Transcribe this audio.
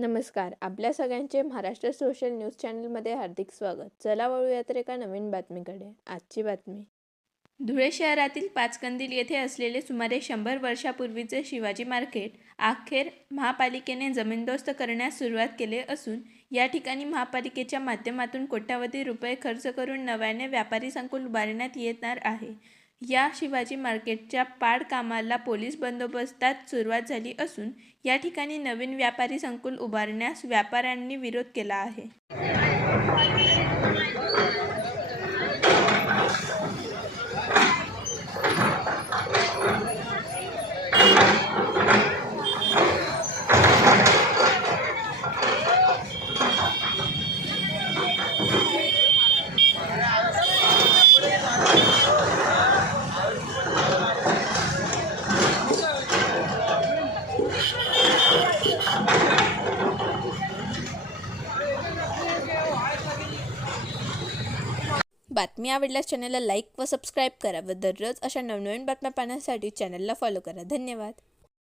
नमस्कार. आपल्या सगळ्यांचे महाराष्ट्र सोशल न्यूज चॅनलमध्ये हार्दिक स्वागत. चला वळूया तर एका नवीन बातमीकडे. आजची बातमी. धुळे शहरातील पाचकंदील येथे असलेले सुमारे 100 वर्षापूर्वीचे शिवाजी मार्केट अखेर महापालिकेने जमीनदोस्त करण्यास सुरुवात केली असून या ठिकाणी महापालिकेच्या माध्यमातून कोट्यावधी रुपये खर्च करून नव्याने व्यापारी संकुल उभारण्यात येणार आहे. या शिवाजी मार्केटच्या पाडकामाला पोलीस बंदोबस्तात सुरुवात झाली असून या ठिकाणी नवीन व्यापारी संकुल उभारण्यास व्यापाऱ्यांनी विरोध केला आहे. बातमी आवडल्यास चॅनलला लाईक व सबस्क्राईब करा व दररोज अशा नवनवीन बातम्या पाहण्यासाठी चॅनलला फॉलो करा. धन्यवाद.